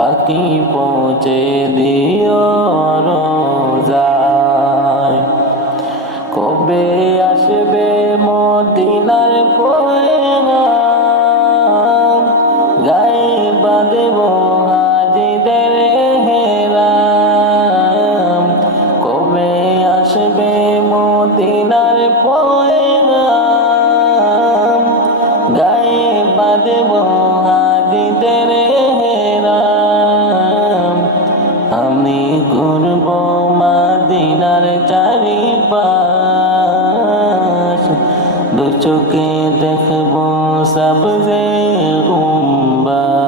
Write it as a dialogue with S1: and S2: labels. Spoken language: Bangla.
S1: পাখি পৌঁছে দিও রোজায়। কবে আসবে মদিনার পয়গাম? গায়ে বাঁধব হাজিদের হেরাম কবে আসবে মদিনার পয়গাম? গায়ে বাঁধব হাজিদের আমি ঘুরব মাদিনার চারিপাশ। দু চোখে দেখব সবজে উম্বা।